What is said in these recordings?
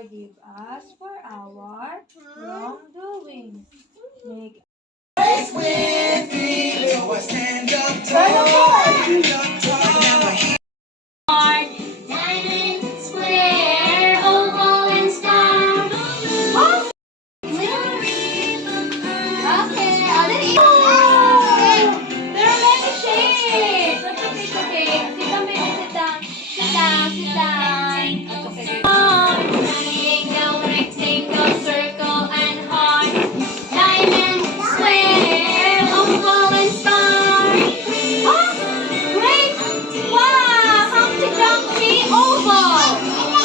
forgive us for our wrongdoing. Make With me, so I stand up tall. Diamond, square, oval, and star. Okay, there are many shapes. It's okay. Sit down, baby. Sit down. Sit down. Sit down. Okay. Triangle, rectangle, circle, and heart. Diamond, square, oval, and star. Oh, great! Wow! Humpty Dumpty, oval.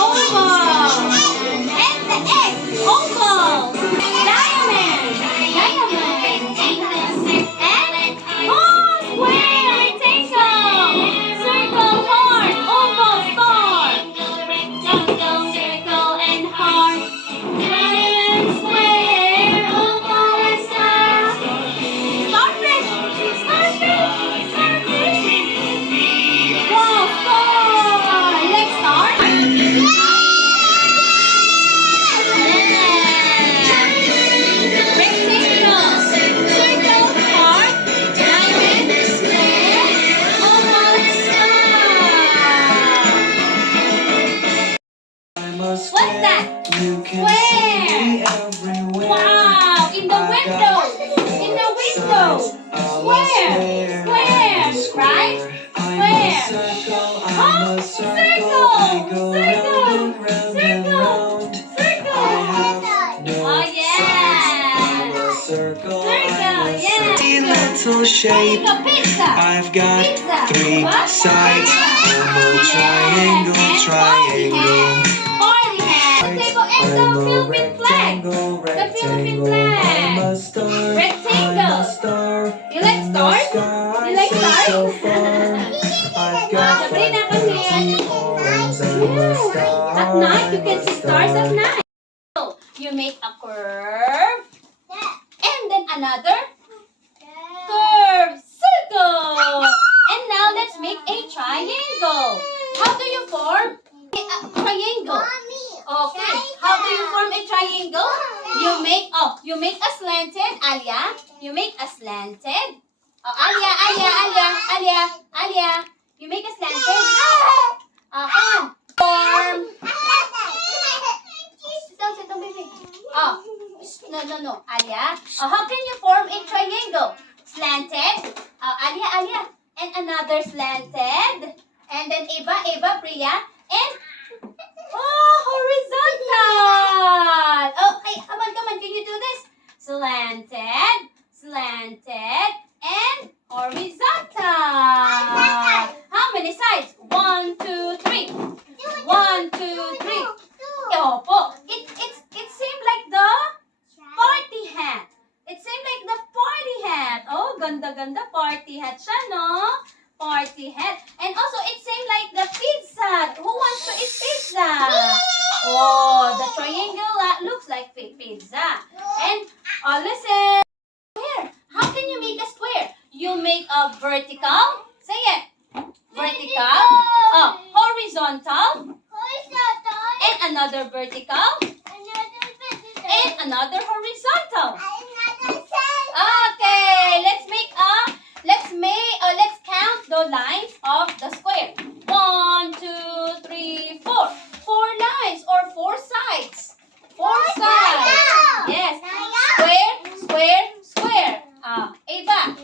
Oval. And the egg, oval. Diamond. Diamond. And oh, square, rectangle, circle, heart, oval, star. Rectangle, circle, and heart. Diamond, square, oval, and star. Starfish. Starfish. Starfish. Wow, star. Let's start. Rectangle, circle, heart, diamond, square, oval, star. What's that? You can Square. see me everywhere. Wow! In the window! In the window! Square! Square! Right? I'm a Square! circle, Huh? I'm a circle. I go round and round and round. Circle! I have no Oh, yeah. sides. I'm a circle, Circle, I'm a yeah. little shape. Pizza! Pizza! I've got Pizza. 3 What? sides. I'm a Yes. triangle, And triangle. Party hat! The table and the I'm a Philippine flag! rectangle, The Philippine rectangle. flag! I'm a star, Rectangle. I'm a star. You like in the stars? sky, You like so, stars? so far. I've got Sabrina, come here. 5 arms. I'm a star. At night, you can I'm a see stars at star. night. So, you make a curve. And then another curve. Circle. And now let's make a triangle. How do you form a triangle? Okay. How do you form a triangle? You make a slanted, Alia. You make a slanted. Oh, Alia. You make a slanted. On. Form. Sit down, baby. Oh, no, Alia. How can you form a triangle? Slanted. Alia. And another slanted. And then Eva, Priya. And horizontal. Okay, come on. Can you do this? Slanted, and horizontal. How many sides? 1, 2, 3. 1, 2, 3. Opo. It seemed like the party hat. It seemed like the party hat. Oh, ganda party hat siya, no? Party hat. And also, it seemed like the pizza. Who wants to eat pizza? Oh, the triangle looks like pizza. And, listen. Here, how can you make a square? You make a vertical. Say it. Vertical. Horizontal. And another vertical. And another horizontal. Okay, let's count the lines of the square. 1, 2, 3, 4. 4 lines or 4 sides. 4 sides. Yes. Square. Eva.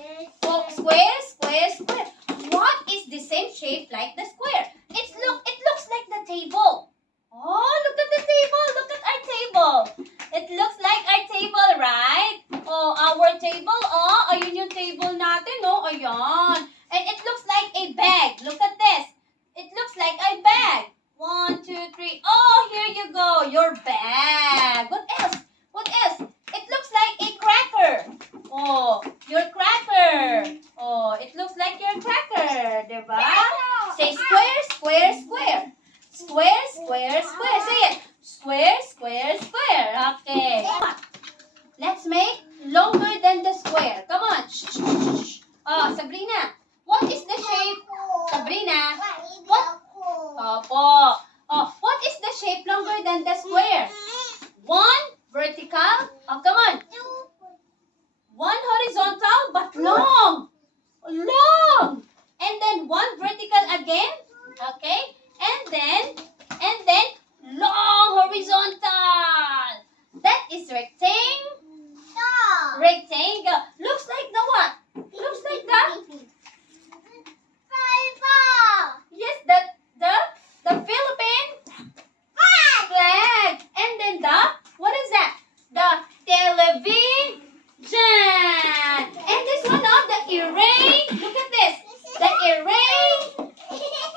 Square. What is the same shape like the square? It looks like the table. Oh, look at the table. Look at our table. It looks like our table, right? Oh, our table. Oh, ayun yung table natin, no? Ayan. And it looks like a bag. Look at this. It looks like a bag. 1, 2, 3. Oh, here you go. Your bag. What else? It looks like a cracker. Oh, your cracker. Oh, it looks like your cracker. Diba? Say square. Square. Say it. Square. Okay. Let's make longer than the square. Come on. Shh. Oh, Sabrina. What is the shape? Sabrina. What? Opo. Oh, what is the shape longer than the square? is rectangle. Looks like the what? Looks like the yes, the Philippine flag. And then the what is that? The television. And this one of the erase. Look at this. The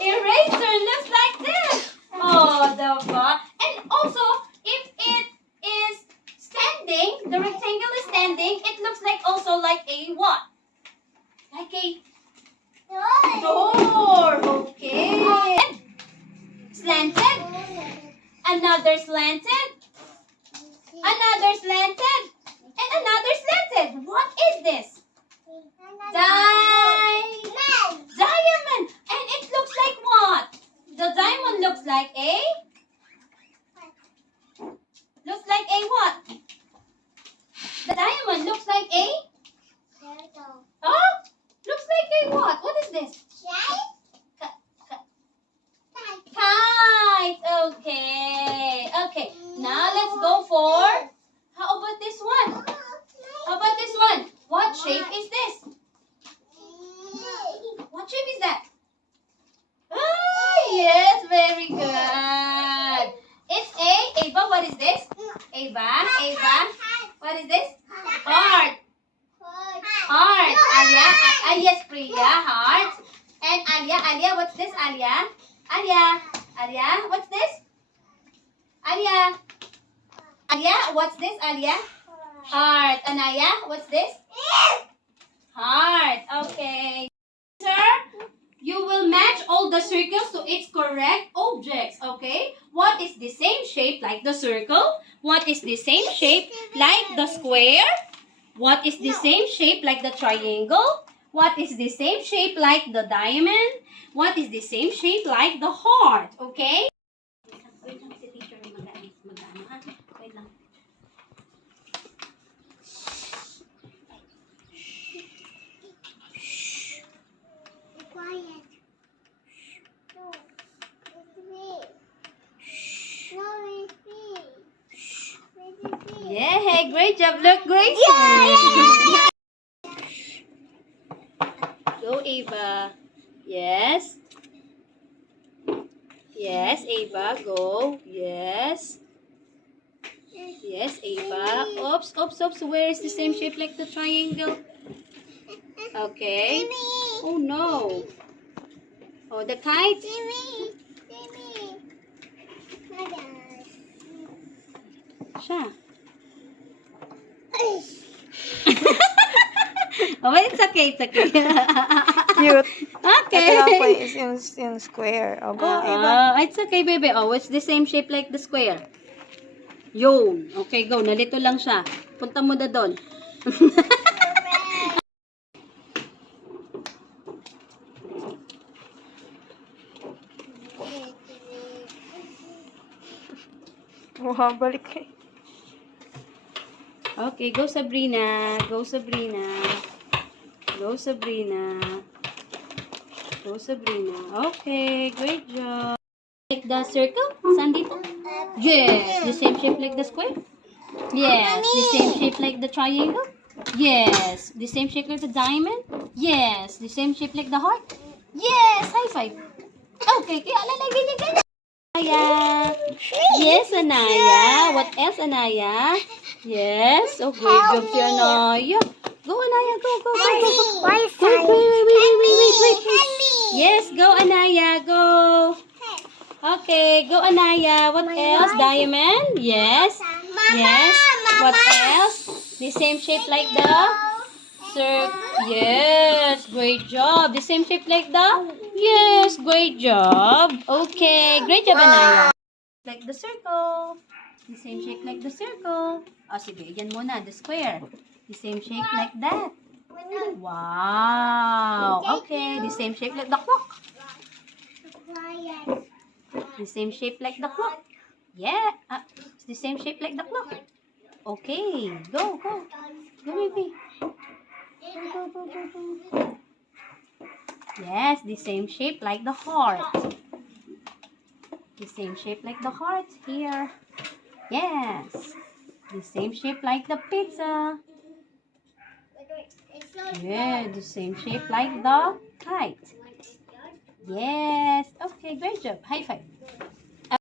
eraser looks like this. Oh, the bar. And also, if it is standing, the rectangle is standing, it looks like also like a what? Like a door. Okay. Slanted. Another slanted. Another slanted. And another slanted. What is this? Diamond. And it looks like what? The diamond looks like a what? The diamond looks like a looks like a what? What is this? Kite. Okay. Now let's go for how about this one? How about this one? What shape is this? What shape is that? Oh, yes, very good. It's Ava, what is this? Ava, what is this? Heart. Alia, yes, Priya, heart. And Alia, what's this, Alia? Alia, what's this? Alia, what's this, Alia? Heart. Anaya, what's this? Heart. Okay. Sir, you will match all the circles to its correct objects. Okay? What is the same shape like the circle? What is the same shape like the square? What is the same shape like the triangle? What is the same shape like the diamond? What is the same shape like the heart? Okay? Wait lang, si teacher mag-ano ha? Wait lang. Quiet. No, it's me. No, it's me. It's me. Yeah, great job. Look, Grace. Go, Ava. Yes. Yes, Ava. Go. Yes. Yes, Ava. Oops. Where is the same shape like the triangle? Okay. Oh, no. Oh, the kite. Jimmy. Siya. Oh, it's okay. Cute. Okay. Ito lang po is yung square. O, go, Ava. It's okay, baby. Oh, it's the same shape like the square. Yun. Okay, go. Nalito lang siya. Punta mo na doon. Wow, balik eh. Okay, go Sabrina. Okay, great job. Like the circle? Sandita? Yes. The same shape like the square? Yes. The same shape like the triangle? Yes. The same shape like the diamond? Yes. The same shape like the heart? Yes. High five. Okay, kaya lalagay niya ganyan. Anaya. Yes, Anaya. What else, Anaya? Yes. Oh, great job si Anaya. Go, Anaya. Go. Why is Wait. Yes, go, Anaya. Go. Okay, go, Anaya. What else? Diamond? Yes. Yes. What else? The same shape like the circle. Yes, great job. The same shape like the? Yes, great job. Okay, great job, Anaya. Like the circle. The same shape like the circle. Oh, sige, yan muna, the square. The same shape like that. Wow. Okay, the same shape like the clock. The same shape like the clock. Yeah, it's the same shape like the clock. Okay, go. Go, baby. Go. Yes, the same shape like the heart. The same shape like the heart here. Yes. The same shape like the pizza. It's not Yeah, the same shape like the kite. Yes. Okay, great job. High five.